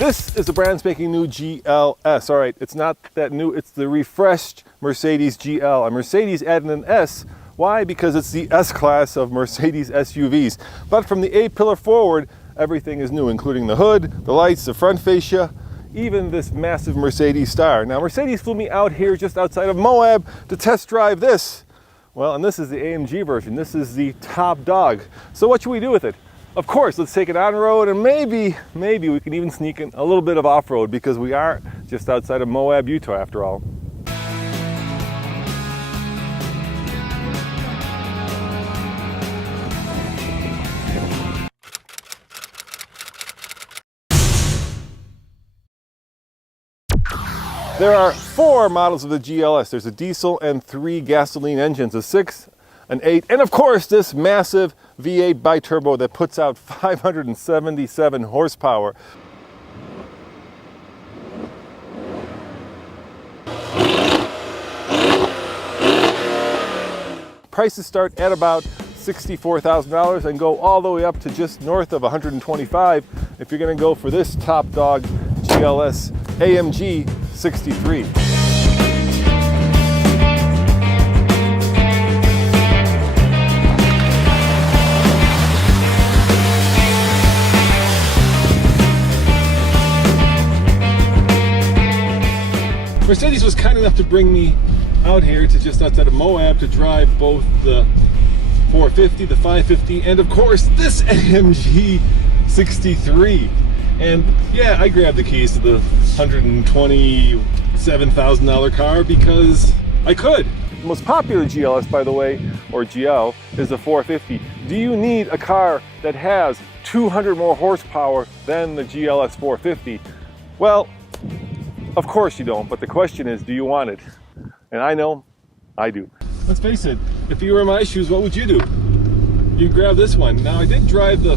This is the brand spanking new GLS. All right, it's not that new, it's the refreshed Mercedes GL. And Mercedes added an S. Why? Because it's the S-Class of Mercedes SUVs. But from the A-pillar forward, everything is new, including the hood, the lights, the front fascia, even this massive Mercedes star. Now, Mercedes flew me out here just outside of Moab to test drive this. Well, and this is the AMG version. This is the top dog. So what should we do with it? Of course, let's take it on road, and maybe we can even sneak in a little bit of off-road, because we are just outside of Moab, Utah, after all. There are 4 models of the GLS. There's a diesel and 3 gasoline engines, a 6, an 8, and of course this massive V8 biturbo that puts out 577 horsepower. Prices start at about $64,000 and go all the way up to just north of $125,000 if you're going to go for this top dog GLS AMG 63. Mercedes was kind enough to bring me out here to just outside of Moab to drive both the 450, the 550, and of course this AMG 63. And yeah, I grabbed the keys to the $127,000 car because I could. The most popular GLS, by the way, or GL, is the 450. Do you need a car that has 200 more horsepower than the GLS 450? Well, of course you don't, but the question is, do you want it? And I know I do. Let's face it, if you were in my shoes, what would you do? You'd grab this one. Now, I did drive the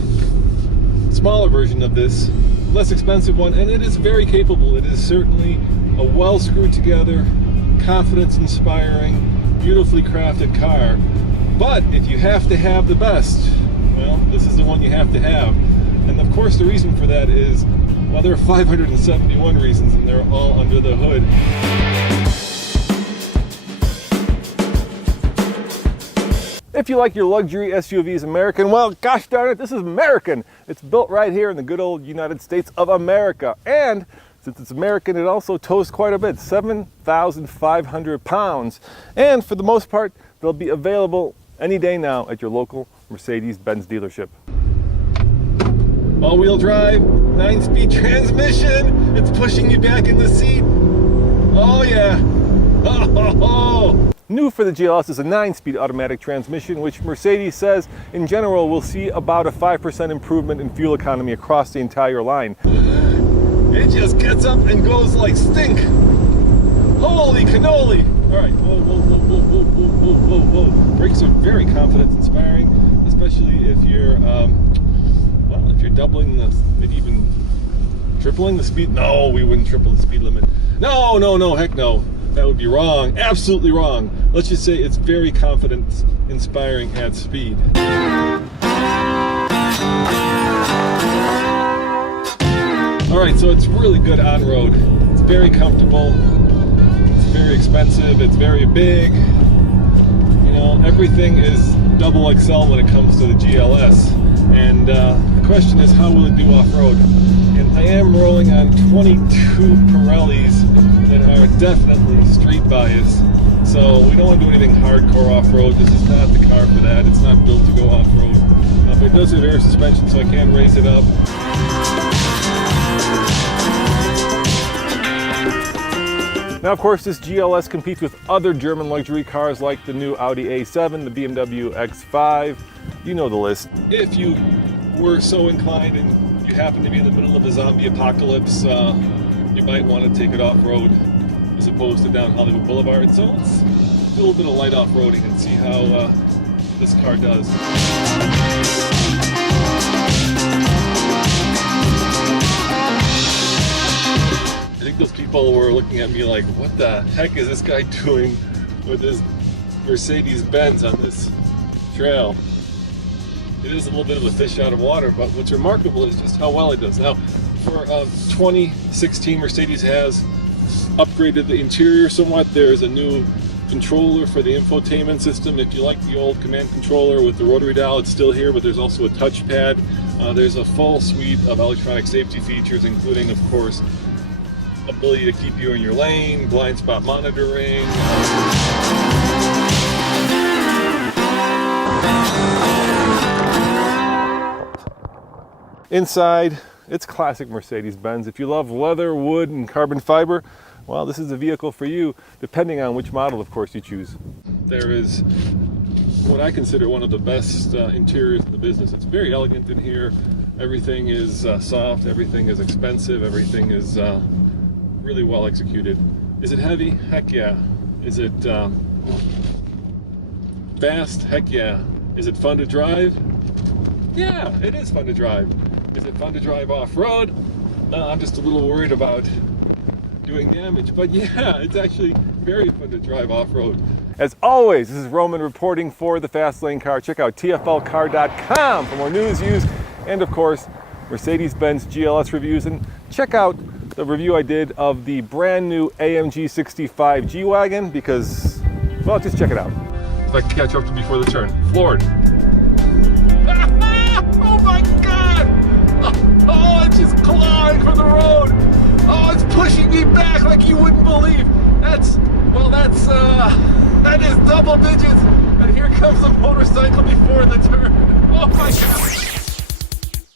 smaller version of this, less expensive one, and it is very capable. It is certainly a well screwed together, confidence inspiring, beautifully crafted car. But if you have to have the best, well, this is the one you have to have. And of course the reason for that is, well, there are 571 reasons, and they're all under the hood. If you like your luxury SUVs American, well, gosh darn it, this is American. It's built right here in the good old United States of America. And since it's American, it also tows quite a bit, 7,500 pounds. And for the most part, they'll be available any day now at your local Mercedes-Benz dealership. All-wheel drive, 9-speed transmission. It's pushing you back in the seat. Oh yeah. Oh. New for the GLS is a 9-speed automatic transmission, which Mercedes says in general will see about a 5% improvement in fuel economy across the entire line. It just gets up and goes like stink. Holy cannoli. All right, whoa, whoa, whoa, whoa, whoa, whoa, whoa, whoa, whoa. Brakes are very confidence inspiring, especially if you're, well, if you're doubling the, maybe even tripling the speed. No, we wouldn't triple the speed limit. No, no, no, heck no. That would be wrong, absolutely wrong. Let's just say it's very confidence inspiring at speed. All right, so it's really good on road. It's very comfortable, it's very expensive, it's very big. You know, everything is double XL when it comes to the GLS. And the question is, how will it do off-road? And I am rolling on 22 Pirellis that are definitely street biased. So we don't want to do anything hardcore off-road. This is not the car for that. It's not built to go off-road. But it does have air suspension, so I can raise it up. Now, of course, this GLS competes with other German luxury cars like the new Audi A7, the BMW X5. You know the list. If you were so inclined and you happen to be in the middle of a zombie apocalypse, you might want to take it off-road as opposed to down Hollywood Boulevard. So let's do a little bit of light off-roading and see how this car does. I think those people were looking at me like, what the heck is this guy doing with his Mercedes-Benz on this trail? It is a little bit of a fish out of water, but what's remarkable is just how well it does. Now, For 2016, Mercedes has upgraded the interior somewhat. There's a new controller for the infotainment system. If you like the old command controller with the rotary dial, it's still here, but there's also a touchpad. There's a full suite of electronic safety features, including, of course, ability to keep you in your lane, blind spot monitoring. Inside, it's classic Mercedes-Benz. If you love leather, wood, and carbon fiber, well, this is a vehicle for you, depending on which model, of course, you choose. There is what I consider one of the best interiors in the business. It's very elegant in here. Everything is soft, everything is expensive, everything is really well executed. Is it heavy? Heck yeah. Is it fast? Heck yeah. Is it fun to drive? Yeah, it is fun to drive. Is it fun to drive off-road? I'm just a little worried about doing damage, but yeah, it's actually very fun to drive off-road. As always, this is Roman reporting for the Fast Lane Car. Check out tflcar.com for more news, views, and of course, Mercedes-Benz GLS reviews. And check out the review I did of the brand new AMG 65 G-Wagon because, well, just check it out. If I can catch up to before the turn. Floored. Oh my God! Oh, it's just clawing for the road. Oh, it's pushing me back like you wouldn't believe. That is double digits. And here comes the motorcycle before the turn. Oh my God.